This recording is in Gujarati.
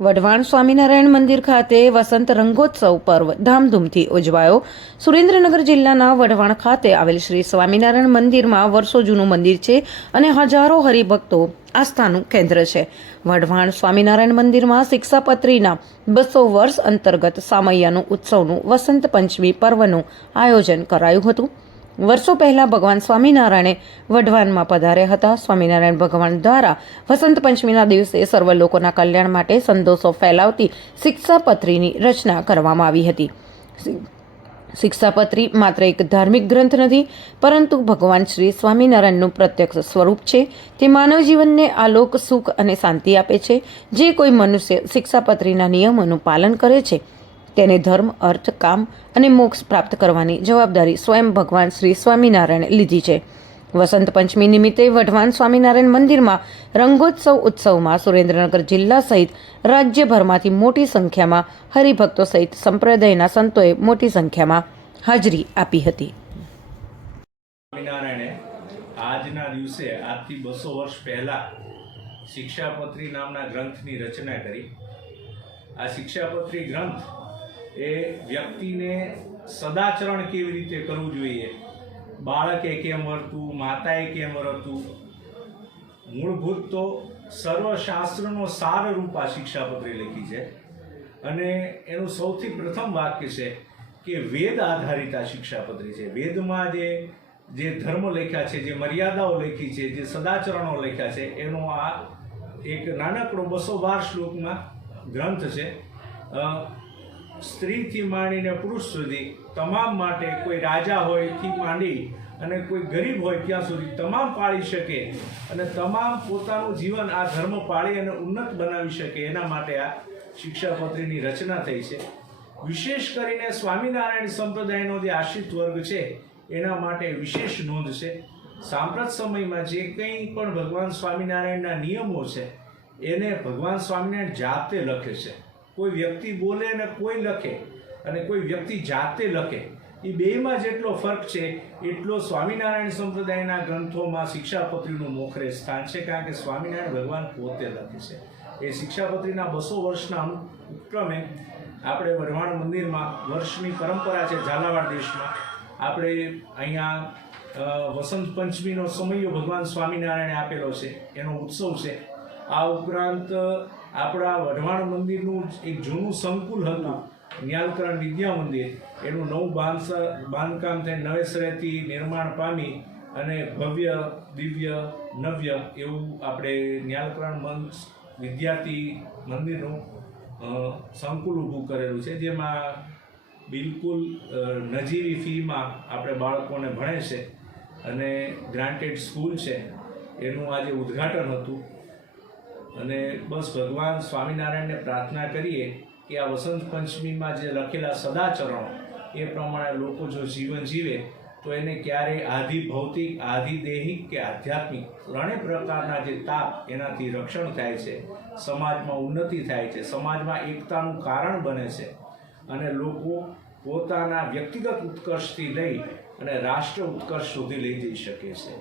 વઢવાણ સ્વામિનારાયણ મંદિર ખાતે વસંત રંગોત્સવ પર્વ ધામધૂમથી ઉજવાયો। સુરેન્દ્રનગર જિલ્લાના વઢવાણ ખાતે આવેલ શ્રી સ્વામિનારાયણ મંદિરમાં વર્ષો જૂનું મંદિર છે અને હજારો હરિભક્તો આસ્થાનું કેન્દ્ર છે। વઢવાણ સ્વામિનારાયણ મંદિરમાં શિક્ષાપત્રીના 200 વર્ષ અંતર્ગત સામૈયાનું ઉત્સવનું વસંત પંચમી પર્વનું આયોજન કરાયું હતું। વર્ષો પહેલા ભગવાન સ્વામિનારાયણે વઢવાણમાં પધાર્યા હતા। સ્વામિનારાયણ ભગવાન દ્વારા વસંત પંચમીના દિવસે સર્વ લોકોના કલ્યાણ માટે સંદેશો ફેલાવતી શિક્ષાપત્રીની રચના કરવામાં આવી હતી। શિક્ષાપત્રી માત્ર એક ધાર્મિક ગ્રંથ નથી, પરંતુ ભગવાન શ્રી સ્વામિનારાયણનું પ્રત્યક્ષ સ્વરૂપ છે। તે માનવ જીવનને આલોક, સુખ અને શાંતિ આપે છે। જે કોઈ મનુષ્ય શિક્ષાપત્રીના નિયમોનું પાલન કરે છે તેને ધર્મ, અર્થ, કામ અને મોક્ષ પ્રાપ્ત કરવાની જવાબદારી સ્વયં ભગવાન શ્રી સ્વામિનારાયણે લીધી છે। વસંત પંચમી નિમિત્તે વઢવાણ સ્વામિનારાયણ મંદિરમાં રંગોત્સવ ઉત્સવમાં સુરેન્દ્રનગર જિલ્લા સહિત રાજ્યભરમાંથી મોટી સંખ્યામાં હરિભક્તો સહિત સંપ્રદાયના સંતોએ મોટી સંખ્યામાં હાજરી આપી હતી। સ્વામિનારાયણે આજના દિવસે આજથી 200 વર્ષ પહેલા શિક્ષાપત્રી નામના ગ્રંથની રચના કરી। આ શિક્ષાપત્રી ગ્રંથ એ વ્યક્તિને સદાચરણ કેવી રીતે કરવું જોઈએ, બાળકે કેમ વર્તવું, માતાએ કેમ વર્તવું, મૂળભૂત તો સર્વશાસ્ત્રનો સારરૂપ આ શિક્ષાપત્રી લખી છે। અને એનું સૌથી પ્રથમ વાક્ય છે કે વેદ આધારિત આ શિક્ષાપત્રી છે। વેદમાં જે ધર્મ લખ્યા છે, જે મર્યાદાઓ લખી છે, જે સદાચરણો લખ્યા છે, એનો આ એક નાનકડો 212 શ્લોકમાં ગ્રંથ છે। સ્ત્રીથી માંડીને પુરુષ સુધી તમામ માટે, કોઈ રાજા હોય થી માંડી અને કોઈ ગરીબ હોય ત્યાં સુધી તમામ પાળી શકે અને તમામ પોતાનું જીવન આ ધર્મ પાળી અને ઉન્નત બનાવી શકે, એના માટે આ શિક્ષાપત્રીની રચના થઈ છે। વિશેષ કરીને સ્વામિનારાયણ સંપ્રદાયનો જે આશ્રિત વર્ગ છે એના માટે વિશેષ નોંધ છે। સાંપ્રત સમયમાં જે કંઈ પણ ભગવાન સ્વામિનારાયણના નિયમો છે એને ભગવાન સ્વામિનારાયણ જાતે લખે છે। કોઈ વ્યક્તિ બોલે અને કોઈ લખે, અને કોઈ વ્યક્તિ જાતે લખે, એ બેમાં જેટલો ફરક છે એટલો સ્વામિનારાયણ સંપ્રદાયના ગ્રંથોમાં શિક્ષાપત્રીનું મોખરે સ્થાન છે, કારણ કે સ્વામિનારાયણ ભગવાન પોતે લખે છે। એ શિક્ષાપત્રીના 200 વર્ષના ઉપક્રમે આપણે વઢવાણ મંદિરમાં વર્ષની પરંપરા છે, ઝાલાવાડ દેશમાં આપણે અહીંયા વસંત પંચમીનો સમયો ભગવાન સ્વામિનારાયણે આપેલો છે, એનો ઉત્સવ છે। આ ઉપરાંત આપણા વઢવાણ મંદિરનું એક જૂનું સંકુલ હતું, ન્યાલકરણ વિદ્યા મંદિર, એનું નવું બાંધકામ થઈ નવેસરેથી નિર્માણ પામી અને ભવ્ય, દિવ્ય, નવ્ય એવું આપણે ન્યાલકરણ વિદ્યાર્થી મંદિરનું સંકુલ ઊભું કરેલું છે, જેમાં બિલકુલ નજીવી ફીમાં આપણે બાળકોને ભણે છે અને ગ્રાન્ટેડ સ્કૂલ છે, એનું આજે ઉદ્ઘાટન હતું। અને બસ ભગવાન સ્વામિનારાયણને પ્રાર્થના કરીએ કે આ વસંત પંચમીમાં જે લખેલા સદાચરણો એ પ્રમાણે લોકો જો જીવન જીવે તો એને ક્યારેય આધિ ભૌતિક, આધિ દૈહિક કે આધ્યાત્મિક ત્રણેય પ્રકારના જે તાપ એનાથી રક્ષણ થાય છે, સમાજમાં ઉન્નતિ થાય છે, સમાજમાં એકતાનું કારણ બને છે અને લોકો પોતાના વ્યક્તિગત ઉત્કર્ષથી લઈ અને રાષ્ટ્ર ઉત્કર્ષ સુધી લઈ જઈ શકે છે।